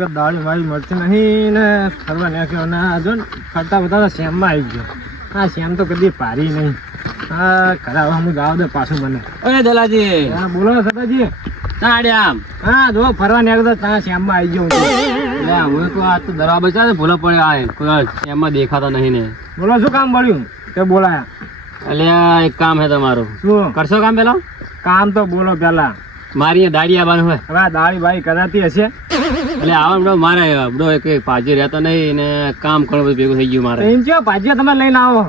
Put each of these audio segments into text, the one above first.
કે દાળી મારી મળતી નહીં ને ફરવા નાખ્યો ને આ જો ફરતા બધા શ્યામમાં આવી ગયો. હા શ્યામ તો કદી પારી નહીં. હા કરાવવા હું ગાવ દે પાછું મને. ઓય દલાજી. હા બોલો સદાજી તાડે આમ હા જો ફરવા નીકળતો ત્યાં શ્યામમાં આવી ગયો હું. તો. લે હું તો આ તો દરવા બચા ને ભૂલો પડ્યો આ એમાં દેખાતો નહીં ને. બોલો શું કામ મળ્યું? તે બોલાયા. એટલે એક કામ હે તમારું. શું? કરશો કામ પેલો? કામ તો બોલો પેલા. મારી દાડી આવવાનું હોય. હવે દાડી દાળી બાળી કરાતી હશે. એટલે આવા બડો મારે બડો એક પાજી રહેતો નહીં ને કામ ઘણું બધું ભેગું થઈ ગયું મારે. એમ કયો પાજી તમે લઈને આવો.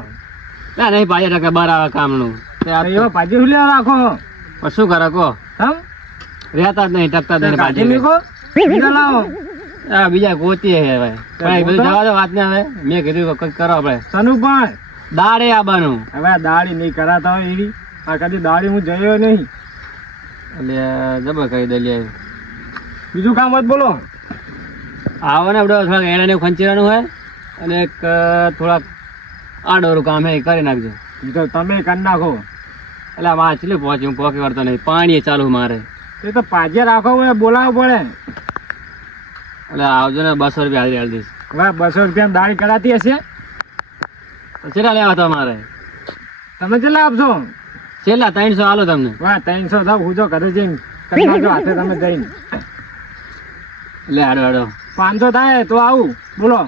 ના નહીં પાજી ટકા બાર આવે કામનું. એવા ભાજી શું લેવા રાખો? પણ શું કરે કહો? તમ રહેતા જ નહીં ટકતા જ નહીં પાજી બીજા લાવો. હા બીજા ગોતી હે હવે. ભાઈ બધું જવા દો વાત ને હવે. મેં કીધું કંઈક કરો આપણે. સનુભાઈ દાડે આવવાનું હવે દાળી નહીં કરાતા હોય એવી. આ કદી દાળી હું જયો નહીં. એટલે જબર કરી દે બીજું કામ હોત બોલો. આવો ને આપણે થોડાક એણાને ખંચેરાનું હોય અને એક થોડાક આડોરું કામ હે કરી નાખજો. તો તમે કરી નાખો. એટલે આ માં ચીલી પહોંચી હું પહોંચી વળતો નહીં. પાણી ચાલુ મારે. એ તો પાજે રાખો હોય બોલાવવો પડે. એટલે આવજો ને બસો રૂપિયા હાજરી હાલ દઈશ. વાહ બસો રૂપિયા દાળી કરાતી હશે? કેટલા લેવા તમારે તમે કેટલા આપશો? છેલ્લા ત્રણસો હાલો તમને. વાહ ત્રણસો થાવ હું તો ઘરે જઈને હાથે તમે જઈને. લે હાડો હાડો પાંચસો થાય તો આવું. બોલો.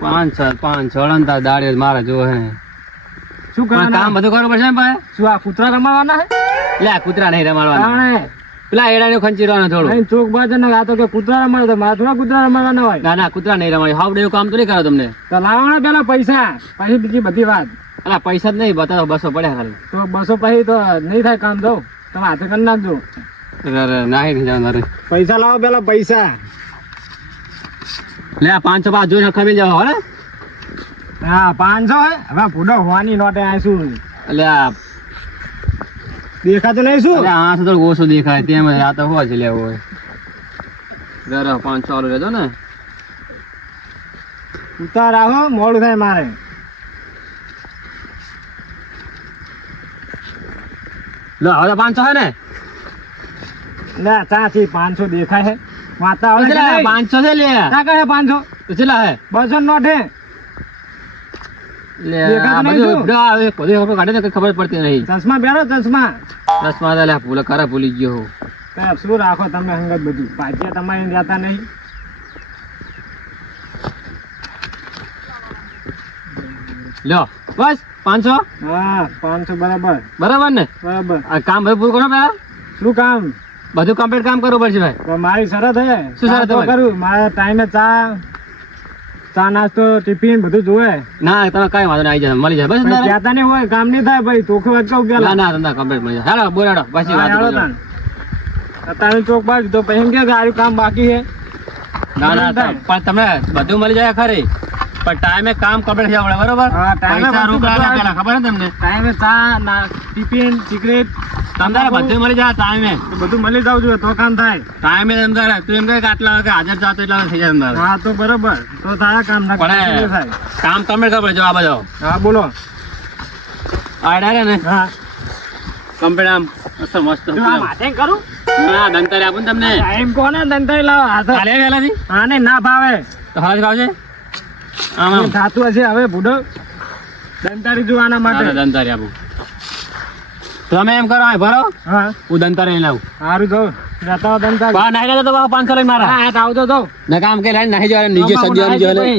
પાંચસો પાંચસો અળંતા દાડી મારે જો હે. શું પણ કામ બધું કરવું પડશે ને ભાઈ? શું આ કૂતરા રમાવાના હે? લે કૂતરા નહીં રમાડવાના. પેલા એડાને ખંચીરવાનું થોડું. અહીં ચોક બાજુ ને આ તો કે કૂતરા રમાડે તો મારા થોડા કૂતરા રમાડવાના હોય. ના ના કૂતરા નહીં રમાડે. હાવડે એવું કામ તો નહીં કરો તમને. તો લાવવાના પેલા પૈસા. પછી બીજી બધી વાત. અલા પૈસા જ નહીં બતાવો બસો પડ્યા ખાલી. તો બસો પછી તો નહીં થાય કામ દઉં તમે હાથે કરી નાખજો. નાહી જવાનું મારે પૈસા લાવો પેલા પૈસા. લે આ પાંચસો પાંચ જોઈને ખમી જાવ હો ને. હા પાંચસો હે? હવે ફૂડો હોવાની નોટે આવીશું એટલે આ દેખાતો નહીં શું? હા તો ઓછું દેખાય તેમ આ તો હોય છે લેવો હોય. જરા પાંચ ચાલુ રહેજો ને. ઉતાર આવો મોડું થાય મારે. લો હવે પાંચસો હે ને. ના ચાસી પાંચસો દેખાય હે. વાતાવરણ? પાંચસો છે લે? ના કહે પાંચસો? કેટલા હે? બસો નોટ હે. લે તો ખબર પડતી નહીં. ચશ્મા પહેરો ચશ્મા. ચશ્મા લે ભૂલે ખરા ભૂલી ગયો શું રાખો તમે હંગત બધું? પાછા તમારે જતા નહીં. લ્યો બસ પાંચસો? હા પાંચસો બરાબર. બરાબર ને? બરાબર. આ કામ ભાઈ પૂરું કરો પેલા શું કામ? બધું કમ્પ્લીટ કામ કરવું પડશે ભાઈ. મારી શરત હે. શું શરત કરું. મારા ટાઈમે ચા ચા નાસ્તો ટિફિન બધું જોવે. ના તમે કઈ વાંધો આવી જાય મળી જાય. બસ ત્યાં નહીં હોય કામ નહીં થાય ભાઈ ચોખ્ખું અટકાવું ના પેલા. ના તમને કમ્પ્લીટ મળી જાય. હાલો બોલાડો પછી વાત. અત્યારે ચોક બાજુ તો પછી કે આરું કામ બાકી છે. ના ના પણ તમને બધું મળી જાય ખરી. પણ ટાઈમે કામ કમ્પ્લીટ થયા પડે બરોબર? ટાઈમે પૈસા રોકડા પેલા ખબર ને તમને? ટાઈમે ચા ના ટિફિન સિગરેટ તમારે બધું મળી જાય ટાઈમે બધું મળી જવું જોઈએ તો કામ થાય. ટાઈમે તમારે તું એમ કહે કે આટલા વાગે હાજર જાતો એટલા થઈ જાય તમારે હા તો બરોબર. તો તારા કામ ના પડે કામ તમે ખબર જો આ બાજુ હા બોલો. આડા રે ને? હા. કમ્પ્લીટ આમ મસ્ત મસ્ત માથે કરું? હા દંતારી આપું તમને. ટાઈમ કોને દંતાઈ લાવો હાથ. કાલે વહેલાથી હા ને ના ભાવે. તો હાલ ભાવશે આમ આમ. થતું હશે હવે ભૂડો. દંતારી જોવાના માટે. દંતારી આપું. તમે એમ કરો ભરો. હા. હું દંતારી લઈને આવું સારું જો જતા દંતા બા નાહી લેતો તો પાંચસો લઈને મારા. હા તો આવજો તો ને કામ કે લાઈન નહીં જવાનું નીચે સજ્જવાનું જોઈને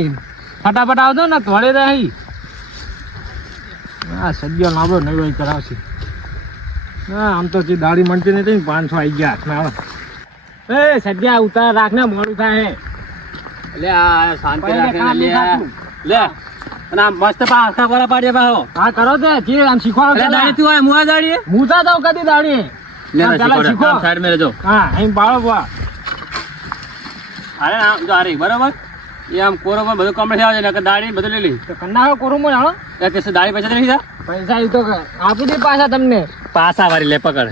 ફટાફટ આવજો ને થોડે રહી હા સજ્જો લાંબો નહીં હોય કરાવશે. હા આમ તો જે દાઢી મળતી નહીં પાંચ પાંચસો આવી ગયા હાથમાં આવે એ સજ્જા ઉતાર રાખને મોડું થાય. લે શાંતિ રાખને લે લે. અને આ મસ્ત પા આખા કોરા પાહો હા. કરો તે. જે આમ શીખવા એટલે દાડી તું આ મુઆ દાડી હું તા કદી દાડી. લે હા, ના પેલા શીખો શીખો. સાઈડ મેં રહેજો હા અહીં બાળો બુઆ અરે આમ જો અરે બરાબર? એ આમ કોરો પર બધું કમ્પ્લીટ આવે છે દાડી બધું લઈ લી તો કન્ના કોરું મો એ કે દાડી પૈસા નહીં પૈસા એ તો આપી દે પાછા તમને. પાસા વાળી લે પકડ.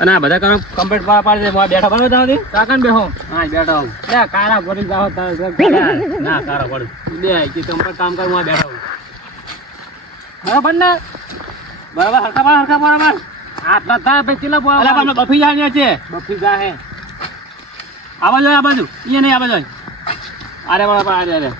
અને આ બધા કામ કમ્પ્લીટ પાર પાડી દે બેઠા બરાબર તાવથી કાકન બેહો. હા બેઠા હું લે કારા ભરી જાઓ તારે. ના કારા પડું. બે કે કમ્પ્લીટ કામ કર બેઠા હું બરાબર ને? બરાબર હરખા પાડ હરખા બરાબર આટલા થાય પછી કેટલા બોલા પણ બફી જાય છે બફી જાહે. આ બાજુ આ બાજુ. અહીંયા નહીં આવા બાજુ અરે બરાબર અરે અરે.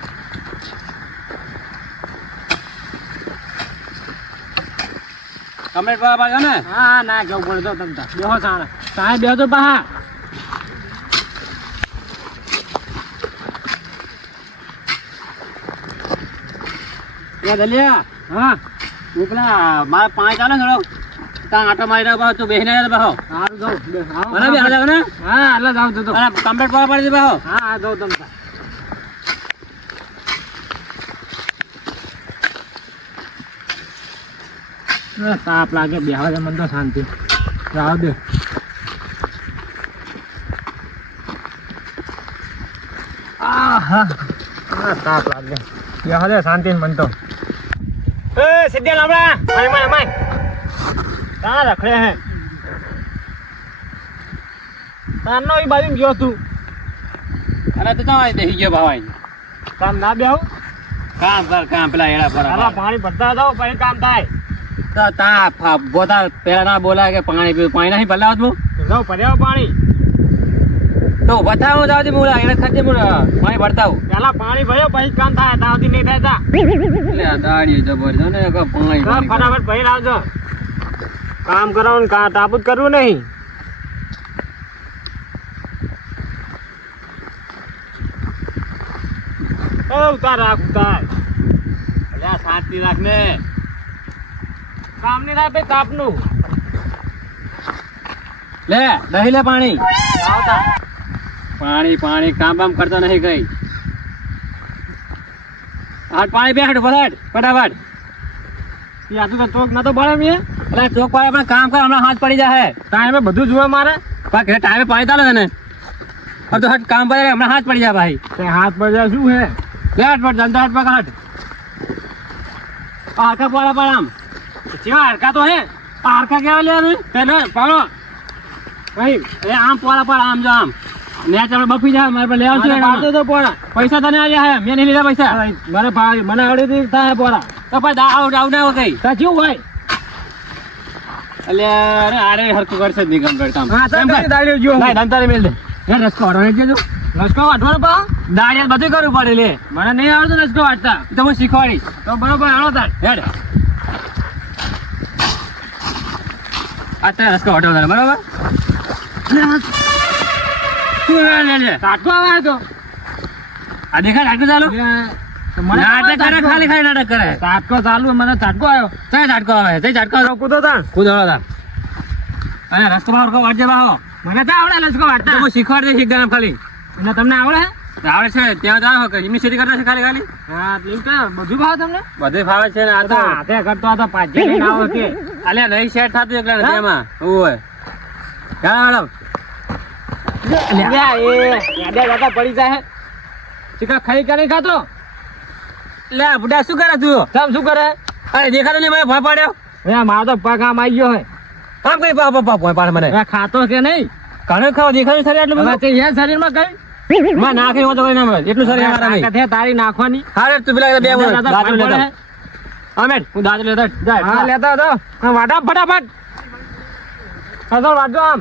કમેન્ટ પર ને? હા ના કેવું પડે તો. તમ બેહો સાણે સાણે બેહો તો એ દલિયા હા? હું પેલા મારા પાંચ ચાલે થોડો. ત્યાં આટો મારી રહ્યો તું બેસીને આવ્યો બાહો. સારું જાઉં. મને બી હાલ ને? હા જાઉં તું તો. કમ્પ્લેટ પર પડી દે હા હા જાઉં તમ તાર તાપ લાગે બેહવા દે મને તો શાંતિ. જાવ દે આ તાપ લાગે. બેહવા દે શાંતિ મન તો. એ સિદ્ધિયા લાવડા માય માય માય. તા રખડે હે. તારનો ઈ બાજુ ગયો તું. અને તું તો બેસી ગયો ભાઈ કામ ના બેહું? કામ કર કામ પેલા એડા પર તારા પાણી ભરતા જાઓ પછી કામ થાય. તો તા બોતા પેલા ના બોલાય કે પાણી પીવું પાણી નહીં ભરલા તું જાઓ ભર્યા પાણી. તો બતાવો હું તાવથી મુલા એને ખાતે પાણી ભરતા હું પેલા પાણી ભર્યો પછી કામ થાય તાવથી નહીં થાય તા. એટલે આ દાડી જબર છે ને કે પાણી ફટાફટ ભરી આવજો કામ કરવાનું કા તાપુત કરવું નહીં. ઉતાર રાખ ઉતાર. અલ્યા શાંતિ રાખ ને. કામ નહીં થાય ભાઈ તાપનું. લે દહી લે પાણી. આવતા. પાણી પાણી કામ બામ કરતો નહીં કઈ. હાટ પાણી બે હાટ ફટાફટ. ફટાફટ યા તો ચોક ન તો બળે મેં એટલે ચોક પાડે આપણે કામ કર હમણાં હાથ પડી જાય ટાઈમે બધું જોવે મારે. પાક ટાઈમે પાણી ચાલે તને હવે તો હટ કામ પડે હમણાં હાથ પડી જાય ભાઈ. તે હાથ પડી જાય શું હે? બેઠ હટ પટ જલ્દી હાથ પર હટ. આ હરકા પાડા પાડ આમ. જેવા હરકા તો હે? આ હરકા કેવા લે ને તેને પાડો. ભાઈ એ આમ પોળા પાડ આમ જો આમ. મેચ આપણે બફી જાય મારે પર લેવા મને પાડતો તો પોણા. પૈસા તને આલ્યા હે મેં નહીં લીધા પૈસા. મને ભાઈ મને આવડે તો થાય પોણા. તો પછી દા આઉટ આઉટ આવો કઈ. તા કેવું ભાઈ. એટલે અરે આરે હરકું કરશે જ નહીં કામ. કરતા હા તો કઈ જો. લાય ધંતારી મેલ દે યાર રસકો વાળો જજો. લસકો વાટવાનો પા દાડિયા બધું કરવું પડે લે. મને નહીં આવડતું લસકો વાટતા તો હું શીખવાડીશ. તો બરોબર આવડો તાર. હેડ. અત્યારે રસ્કો બરોબર? બરાબર તાટકો આવે તો આ દેખાય નાટક ચાલુ નાટક કરે ખાલી ખાલી નાટક કરે. તાટકો ચાલુ મને તાટકો આવ્યો તઈ ઝાટકો આવે ઝાટકો આવે કૂદો તાણ કૂદો અને રસ્તો બહાર કો વાટજે બાહો મને તો આવડે લસકો તો વાટતા હું? શીખવાડી દઈશ એકદમ ખાલી એટલે તમને આવડે આવડે છે ત્યાં એમની ખેતી કરતા છે ખાલી ખાલી હા બધું ભાવ તમને બધે ભાવે છે ને આ આ તો તો હાથે કરતો આ તો પાછે લઈને આવો કે અલ્યા નહીં સેટ થતું એમાં ઓય હા. મેડમ લે બુડા શું કરે તું શું કરે દેખાતો નહીં મને ભય પાડ્યો મારો તો પગ આમ આવી ગયો હે કઈ પા પા ભય મને ખાતો કે નહીં કણે ખાવ દેખાતું શરીર એટલું બધું શરીરમાં કઈ માં નાખી તો કઈ એટલું શરીર મારા તારી નાખવાની હારે તું બે દાદા લેતા હે. હું લેતા હા વાટા ફટાફટ વાટજો આમ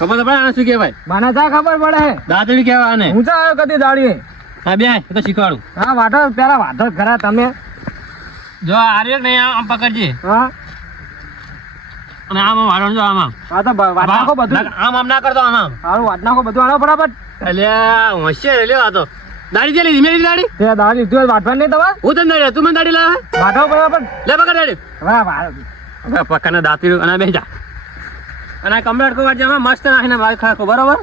ખબર પડે આને શું કહેવાય? મને ચા ખબર પડે. દાદડી કહેવાય આને. હું આવ્યો કદી દાડીએ. હા બે તો શીખવાડું. હા વાટો પેલા વાટો ખરા તમે. જો આર્યો નહીં આમ પકડજે. હા. અને આમ વાળો જો આમ હા તો વાટ નાખો બધું. આમ આમ ના કરતો આમ આમ. હારું વાટ નાખો બધું આનો ફટાફટ. એટલે હોશિયાર એટલે આ તો. દાડી જે લીધી મેલી દાડી? તે દાડી લીધું વાટવા નહીં તમારે હું તને દાડી તું મને દાડી લાવે? વાટો બરાબર લે પકડ દાડી. હવે પક્કાને દાંતી અને બેજા જા. અને આ કમરાટ કો વાટજે મસ્ત નાખીને માર ખાખો બરોબર?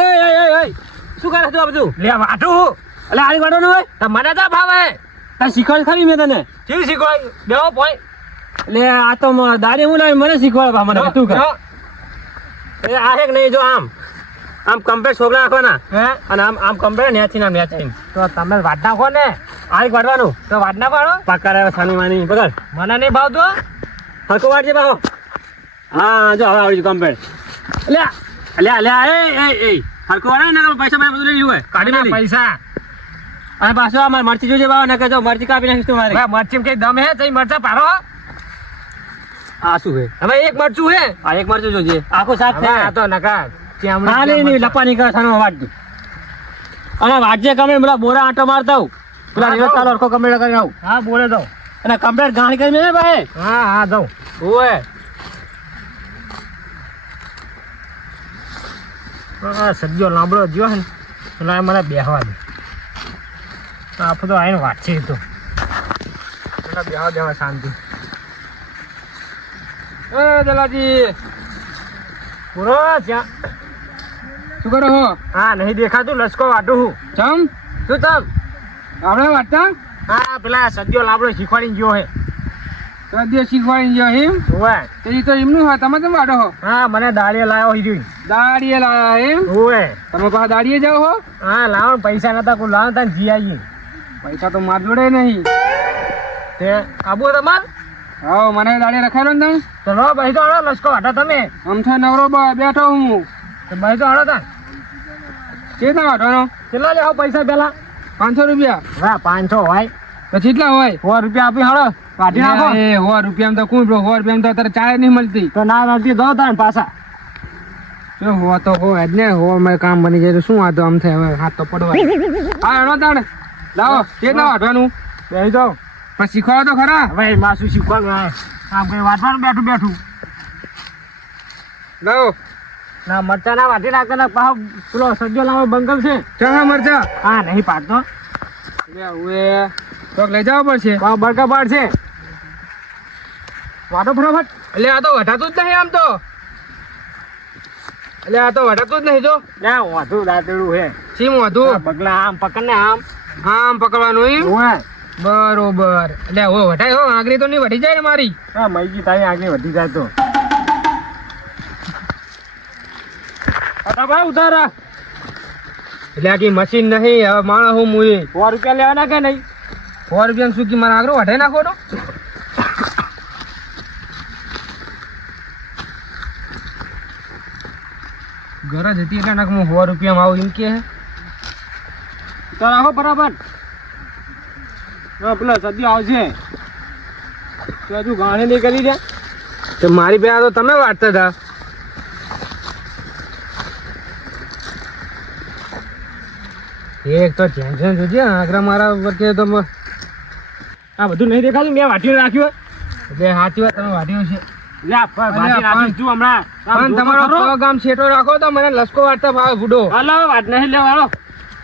ઓય ઓય ઓય શું કરે તું આ બધું? લે વાટું એટલે આરી વાટવાનું હોય? તો મને તો ભાવે. તાર શીખવાડ ખરી મેં તને? કેવી શીખવાય બે પોઈ એટલે આ તો દારી હું લાવી મને શીખવાડ ભા મને તું કર. એ આ એક નહીં જો આમ. આમ કમ્પ્લેટ છોકરા નાખવાના હે? અને આમ આમ કમ્પ્લેટ ન્યાથી ના ન્યાથી તો તમે વાટ નાખો ને. આરી વાટવાનું તો વાટ ના પાડો પાકા રહ્યા સાની માની પકડ. મને નહીં ભાવતો હરકો વાળજે બાહો? હા જો હવે આવડી કમ્પ્લેટ લ્યા લ્યા લ્યા એ એ એ હરકો વાળા ને પૈસા પૈસા બધું લઈ લીધું હોય. કાઢી પૈસા. અને પાછો આ મારે મરચી જોજે બાવ નકર જો મરચી કાપી નાખીશ તું મારી. મરચી કઈ દમ હે? તઈ મરચા પાડો આ શું હે હવે એક મરચું હે? આ એક મરચું જોજે. આખો શાક હવે આ તો નકા ત્યાં હા નહીં નહીં લપા નહીં કરે સાનો વાટજો અને વાટજે કમે પેલા બોરા આંટો મારતા હું પેલા હા, દિવસ તો. ચાલો હરખો કમ્પ્લીટ કરી આવું. હા બોલે દઉં. અને કમ્પ્લેટ ગાણી કરી મેં ભાઈ. હા હા દઉં. હા સબ્જીઓ લાંબડો જ્યો હે ને પેલા એ મને બેહવા દે. આપણે તો આવીને વાત છે તો. પેલા બેહવા દેવા શાંતિ. એ દલાજી પૂરો ત્યાં શું કરો હો? હા નહીં દેખાતું લસકો વાટું હું. ચમ? શું તમ આપણે વાંચતા હા પેલા સબ્જીઓ લાંબડો શીખવાડીને ગયો હે. સદ્ય શીખવાડી જો એમ? ઓય તો તો ઇમનું હા તમે કેમ વાડો હો? હા મને દાડીએ લાયો હી જોઈ દાડીએ લાયા એમ? હોવે. તમે પા દાડીએ જાઓ હો. હા લાવો પૈસા નતા કોઈ લાવો તા જી આઈ પૈસા તો માર જોડે નહીં. તે આબુ તમાર હા મને દાડીએ રખાયેલો ને તમે તો રો ભાઈ તો હળો લસકો હટા તમે. અમથા નવરો બેઠો હું. તો ભાઈ તો હળો તા કે ના? વાટવાનો કેટલા લેવો પૈસા પેલા? પાંચસો રૂપિયા. હા પાંચસો હોય. તો કેટલા હોય? સો રૂપિયા આપી હળો કાઢી નાખો. એ સો રૂપિયા તો કોણ સો રૂપિયા તો અત્યારે ચાય નહીં મળતી. તો ના મળતી દો તાણ પાછા. જો હો તો હો જ ને હો મેં કામ બની જાય તો શું વાંધો આમ થાય હવે હાથ તો પડવા. હા એનો તાણ. લાવો કેટલા વાંધવાનું બેસી જાઓ. પણ શીખવાડો તો ખરા. હવે એમાં શું આમ કઈ વાંચવાનું બેઠું બેઠું. લાવો. ના મરચા ના વાટી નાખતા ના પાછો પેલો સજ્જો લાવો બંગલ છે. ચણા મરચા. હા નહીં પાડતો. લે ઉએ. તો લઈ જવા પડશે બળકા પાડશે. વાટો ફટાફટ. એટલે આ તો વઢાતું જ નહીં આમ તો. એટલે આ તો વઢાતું જ નહીં જો. ના વાંધું દાંતેડું હે. સીમ વાધું. હતું આમ પકડ ને આમ. આમ પકડવાનું એમ? બરોબર. એટલે હવે વઢાય હો આગળ તો નહીં વઢી જાય ને મારી. હા મૈકી તારી આગળ વધી જાય તો. ભાઈ ઉતારા એટલે આખી મશીન નહીં હવે માણસ હું મુએ. સો રૂપિયા લેવાના કે નહીં? સો રૂપિયા શું કી મારા આગળ વઢાઈ નાખો તો. ઘર જ હતી એટલે નાખ હું સો રૂપિયામાં આવું એમ કે તો રાખો બરાબર. હા સદી આવશે. તો હજુ ગાણે નહીં કરી દે તો મારી પહેલાં તો તમે વાંચતા હતા. એક તો ટેન્શન જોજે આગ્રા મારા વચ્ચે તો આ બધું નહીં દેખાતું, મેં વાટીને રાખ્યું એટલે સાચી વાત, તમે વાટ્યું છે. તમારો. છેટો રાખો તો મને લસકો વાટતા ભાવે બુડો હાલો વાત નહીં લેવાનો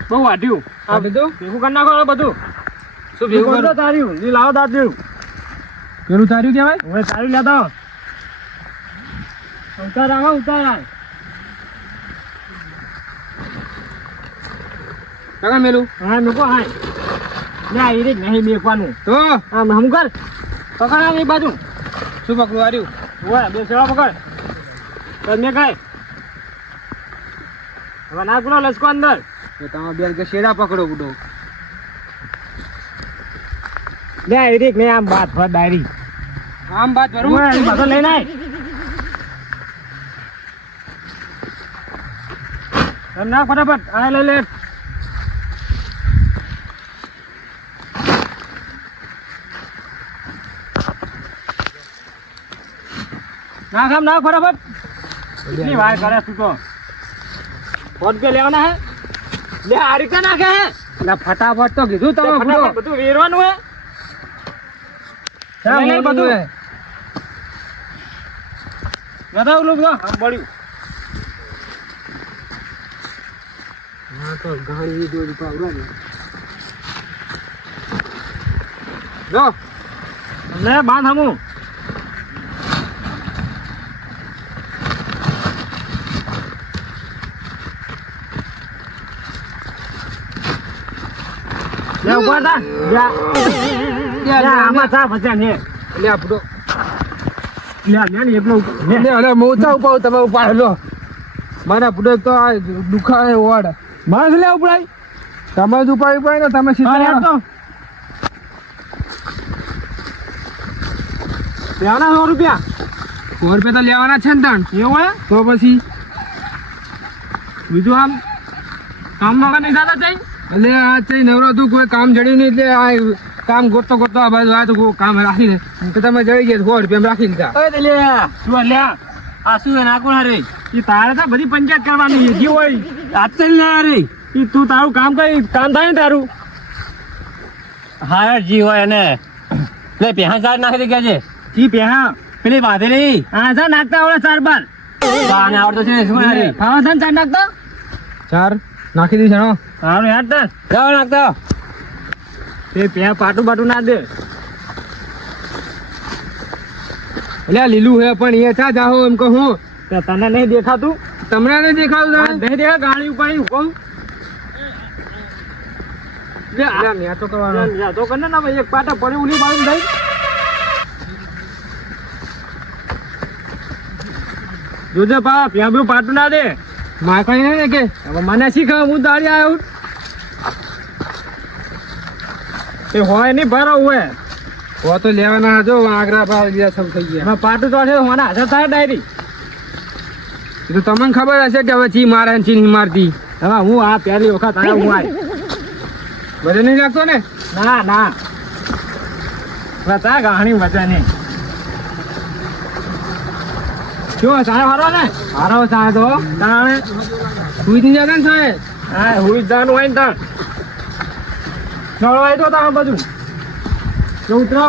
બહુ વાટ્યું આ ભેગું કરી નાખો બધું. શું ભેગું તાર્યું? લી લાવો દાંતર્યું પેલું તાર્યું કહેવાય? હવે તાર્યું લેતો. ઉતાર આવો ઉતાર. કાકા મેલું? હા મૂકો હાય ના આ ઈરી નહીં મેકવાનું. તો? આમ હમ કર. પકડ આ એ બાજુ. શું પકડું હાર્યું ઓય બે સેવા પકડ. તો મેં કાય હવે નાખ પેલો લસકો અંદર. તો તમે બે કે શેડા પકડો બુડો ઈરી નહીં આમ વાત ભર ડાયરી. આમ બાત ભરું? ઓય બધો લઈને આય. નાખ ફટાફટ. આ લે લે. નાખ આમ નાખ ફટાફટ. કેટલી વાર કરે તું તો. ફોન પે લેવાના હે? લે આ રીતે નાખે હે? એટલે ફટાફટ તો કીધું તમે ફટાફટ બધું વેરવાનું હે? શા લઈ બધું. હે? બતાવ લો બધા બળ્યું હા તો ઘણી જોડી પાવડા ને. જો. લે બાંધ હમું. લે ઊભા થા. જા. લે આમાં ચા ભજ્યા ને. લે આ બુડો લે ને ઉપર. લે. અલે મોચા ઉપાવ તમે ઉપાડ લો. મારા બુડો તો આ દુખાય ઓડ બસ લે ઉપડાય તમે જ ઉપાડી પડે ને તમે અરે સીધા તો લેવાના સો રૂપિયા? સો રૂપિયા તો લેવાના છે ને તણ. એવું હોય તો પછી બીજું આમ કામમાં નહીં જતા જઈ એટલે આ તે નવરો તું કોઈ કામ જડ્યું નહીં એટલે આ કામ ગોતતો ગોતતો આ બાજુ આ તો કામ રાખીને તો તમે જઈ ગયા સો રૂપિયા રાખી લીધા દલિયા શું અલ્યા આ શું હે નાકોણ રે એ તારે તો બધી પંચાયત કરવાની છે. જે હોય આજ ના રે એ તું તારું કામ કઈ કામ થાય ને તારું. હા જી હોય અને લે પેહા ચાર નાખી દે ગયા છે? જી પેહા. પેલી બાંધે નહીં. આ જા નાખતા આવડે ચાર બાર. આવડતો છે ને શું થાય ચાર નાખતા. ચાર. નાખી દઈશ હો. યાદ તાર જાઓ નાખતો એ પ્યા પાટું બાટું ના દે. એટલે લીલું હે પણ એ ચા જાહો એમ કહું હું. તને નહીં દેખાતું? તમને નહીં દેખાતું નહીં દેખા ગાડી ઉપાડી કહું. તો કરવાનો. તો કને ના ભાઈ એક પાટા પડે ઉલી બાળું થઈ જોજે પા પ્યાં બી પાટું ના દે. નહીં ને કે હવે મને શીખવ હું દાડી આવ્યો. એ હોય નહીં ભરો હોય. હો તો લેવાના જો આગ્રા ભાવ સબ થઈ ગયા. પાટું તો છે મને હાજર થાય ડાયરી. એ તો તમને ખબર હશે કે હવે ચી મારે ચી નહીં મારતી. હવે હું આ પહેલી વખત આવ્યો હું આય. બધે નહીં લાગતો ને? ના ના. બતા ગાણી વચે નહીં શું સાહેબ હારો ને? હારો સાહેબ તો તાણે સુઈ નહીં જતા ને સાહેબ? હા હુઈ જવાનું હોય ને તાણ. નળવાય તો તાણ બધું. જો ઉતરો.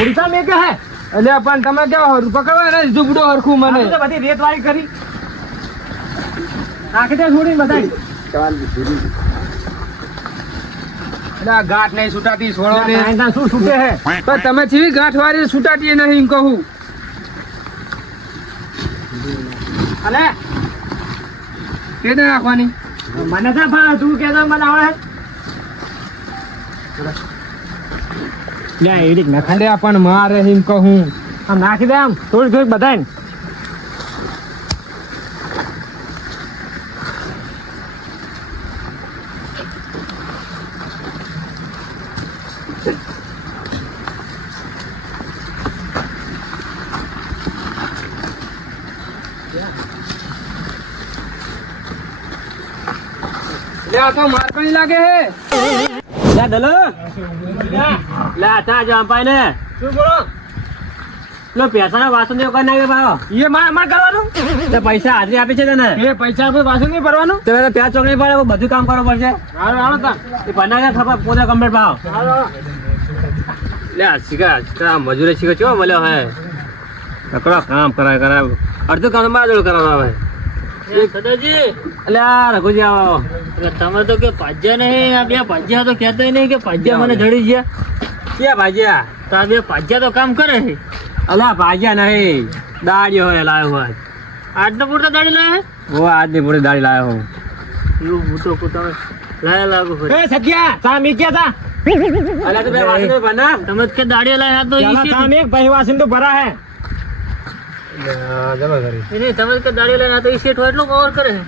ઓડિશા મેં કે હે? એટલે પણ તમે કેવા હર- પકડવા ને ઝુબડો હરખું મને. તો બધી રેત વાળી કરી. નાખી દે છોડી બધાય. આ ગાંઠ નહીં છૂટાતી છોડો ને. શું છૂટે હે? પણ તમે જેવી ગાંઠ વાળી છૂટાતી નહીં કહું. અને કે દે નાખવાની મને તો ભાવ તું કે તો મને આવડે. લે એડિક નખા અરે પણ મારે એમ કહું. આમ નાખી દે આમ. થોડી થોડી બધાય એટલે આ તો માર પણ લાગે હે. લા દલો લા ચા જો અંપાય ને શું બોલો? લો પૈસાના વાસણ દેવ કરી નાખ્યો ભાવ એ માર માર કરવાનું. તે પૈસા હાજરી આપી છે તને. એ પૈસા આપણે વાસણ નહીં ભરવાનું? તે તો પ્યાજ ચોકડી પડે બધું કામ કરવું પડશે. હાલો હાલો તા. એ બનાવે ખબર પોતે કમ્પ્લીટ ભાવ હાલો લે શીખા મજૂરી શીખો ચો મળ્યો હે? નકરો કામ કરાય કરાય. અડધું કામ મારા જોડે કરાવવા આવે. સદાજી. રઘુજી આવો. તમે તો કે પાજ્યા નહીં આ બે પાજ્યા તો કહેતા નહીં કે પાજ્યા મને જડી ગયા. ક્યાં ભાજ્યા? તો બે પાજ્યા તો કામ કરે છે. અલા ભાજ્યા નહીં. દાડી હોય લાવ્યો હોય. આજનો પૂરતા દાડી લાયા હો? આજની પૂરી દાળી લાવ્યો હું. એવું હું તો પોતાને લાયા લાગુ એ સત્યા તા મી ગયા તા અલા તો બે વાસણ બના તમે કે દાડી લાયા તો ઈ સી શી- ચા મી ભાઈ વાસિંદુ ભરા હે. જમા કરી એ તમે કે દાડી લાયા તો ઈ શેઠ હોય એટલો કવર કરે છે.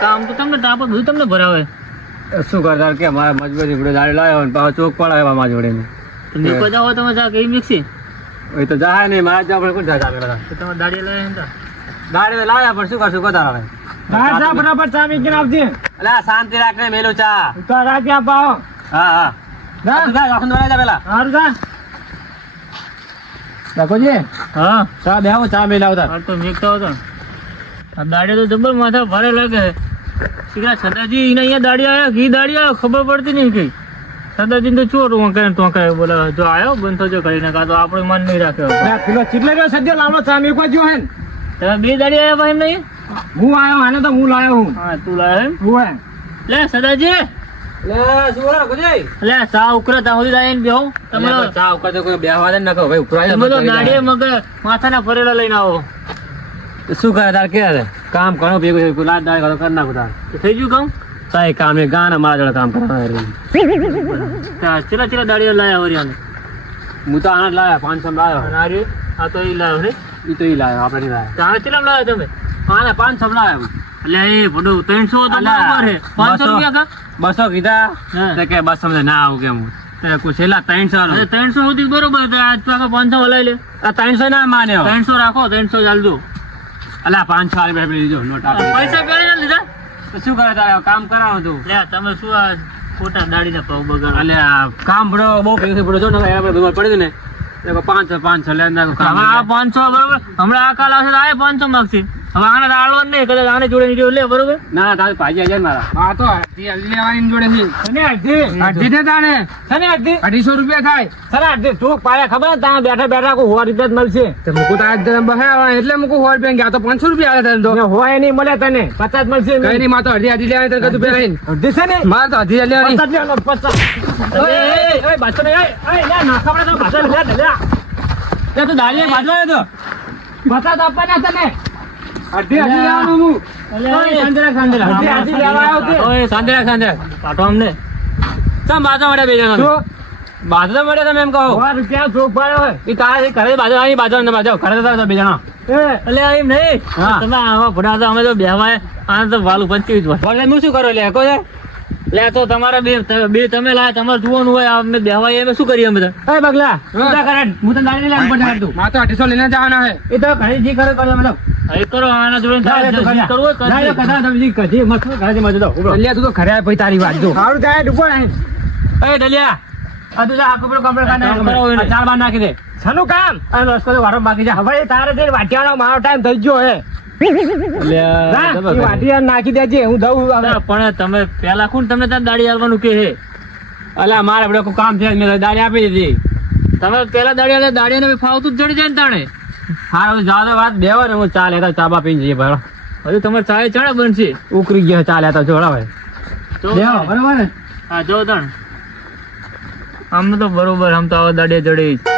કામ તો તમને ટાપો બધું તમને ભરાવે. શું કરતા કે મારે મજબૂરી જોડે દાળી લાવ્યો અને પાછો ચોક પડાવે મારા જોડે નીકળ નીકળો જાઓ તમે જા કઈ મિક્સી? એ તો જાય નહીં મારા જવા કોણ જાય તો તમે દાડિયા લાવ્યા તો. લાવ્યા પણ શું કરશું કોતા આવે. ચા બરાબર આવજે. શાંતિ રાખ ને મેલું ચા. રાખી આપ હા હા. જા. જા જા પેલા. હારું જા. રાખોજી હા. ચા બે આવો ચા મી લાવતા આ તો મેકતા હતો આ દાડિયા તો જબર માથા ભારે લાગે સીધા સદાજી એને અહીંયા દાડી આવ્યા ઘી દાડિયા ખબર પડતી નહીં કઈ. સદાજી તો ચોર વંકાય ને ટોંકાય બોલે જો આવ્યો બંધ થજો કરીને કાં તો આપણે મન નહીં રાખ્યો પેલો ચીટલે રહ્યો સદ્ય લાવલો ચા એક જો હે તમે બે દાડી આવ્યા ભાઈ નહીં? હું આયો આને તો હું લાવ્યો હું. હા તું લાવ્યો એમ? હું હે? લે સદાજી. લે ચા ઉકળે ત્યાં સુધી લાવીને બેહો. તમે તો કોઈ બેહવા દે નકો ભાઈ ઉપરાય તમે તો દાડિયા મગ માથાના ફરેલા લઈને આવો. શું કરે તાર કે કામ ઘણું ભેગું છે લાદ દાળ કરો કરી નાખું તાર. થઈ ગયું કામ? સાહેબ કામ એ ગાના મારા જોડે કામ કરવા ચેલા ચેલા દાડીઓ લાયા વરિયાને હું તો આના લાયા પાંચસો લાવ્યો અને આ તો એ લાવ્યો રે એ તો એ લાવ્યો આપણે લાવ્યો ત્યાં ચેલા લાવ્યા તમે? આને પાંચસો લાવ્યો એટલે એ ભડો ત્રણસો તો બરાબર છે. પાંચસો. રૂપિયા કા બસો કીધા. કે બસ સમજે ના આવું કેમ? છેલ્લા ત્રણસો ત્રણસો સુધી બરોબર પાંચસો લઈ લે. આ ત્રણસો ના માન્યો. ત્રણસો રાખો ત્રણસો ચાલજો અલ્યા પાંચ છ રૂપિયા દીધો નોટ આપી પૈસા પેલા ના લીધા? તો શું કરે તારે કામ કરાવો તું? લે તમે શું આ ખોટા દાડીના પગ બગાડો? આ કામ ભડો બહુ પૈસા ભડો છો ને આપણે બીમાર પડી ને પાંચ છ પાંચસો પાંચસો લે આ પાંચસો બરોબર. હમણાં આ કાલ આવશે તો આ પાંચસો માગશે. હવે આને દાળવા નહીં કદાચ આને જોડે નીકળ્યો લે બરોબર? ના ના તારે ભાજી આવી મારા. હા તો અડધી અડધી લેવાની જોડે છે તને અડધી? અડધી ને તાને તને અડધી? અઢીસો રૂપિયા થાય. તને અડધી? તું પાયા ખબર ને બેઠા બેઠા કોઈ સો રૂપિયા જ મળશે. તો મૂકું તો આજ તો બહાર એટલે મૂકું સો રૂપિયા ગયા તો પાંચસો રૂપિયા આવે તને તો. હોય નહીં મળે તને. પચાસ મળશે કઈ નહીં મારે તો અડધી અડધી લેવાની તને કદું પેલા લઈને. અડધી છે ને? મારે તો અડધી લેવાની. પચાસ લેવાનો, પચાસ. નહીં, નાખા પડે તો. બાજુ લે, લે, તું દાડીએ આવ્યો તો. પચાસ આપવાના તને. અડધી અડધી લેવાનું હું. ઓય, સાંજરા, સાંજરા. અડધી અડધી લેવા આવ્યો તે. ઓય શાંતિ રાખ શાંતિ અમને. ચમ બાજુ મળે બે જણા શું? મળે તમે એમ કહો. સો રૂપિયા ચોક પાડ્યો હોય. એ તારે ઘરે બાજુ અહીં બાજુ ને બાજુ ઘરે તો બે જણા. એટલે એમ નહીં. તમે આવા ભણા તો અમે તો બેહવાય. આને તો વાલું હું શું કરું લે કહો છે? લે તો તમારે બે બે તમે લાયા તમારે જોવાનું હોય અમે બેહવાય અમે શું કરીએ અમે તો? બગલા હું. દાડી પડે તું માં તો અઢીસો લઈને જવાના હે. એ તો ઘણી જી કરે કરે મતલબ એ કરો આના જોડે થાય કરવું તમે દો. તું તો ઘરે આય તારી વાત જો. સારું થાય ડૂબો નહીં એ ડલિયા આ તું જા આખું પેલું કમ્પ્લીટ નાખ. કરાવો એને. આ ચાર બાર નાખી દે. શાનું કામ? અને રસ્કો તો વારો બાકી જા. હવે તારે વાટિયાનો મારો ટાઈમ થઈ ગયો હે. વાટિયા નાખી દેજે હું દઉં પણ તમે પેલા કોણ તમને ત્યાં દાડી આવવાનું કે હે? અલા મારે બધું કામ છે મેં દાડી આપી દીધી. તમે પેલા દાડી આલે દાડી ને ફાવતું જ જડી જાય ને તાણે. હારું જાવ તો વાત દેવો ને હું ચા લેતા ચાબા પીને જઈએ ભરો હજુ તમારે ચા ચડે બનશે? ઉકરી ગયો ચા લેતા જોડા ભાઈ. તો લેવો, બરોબર ને? હા જો તણ આમ તો બરોબર આમ તો આવા દાડે જડે.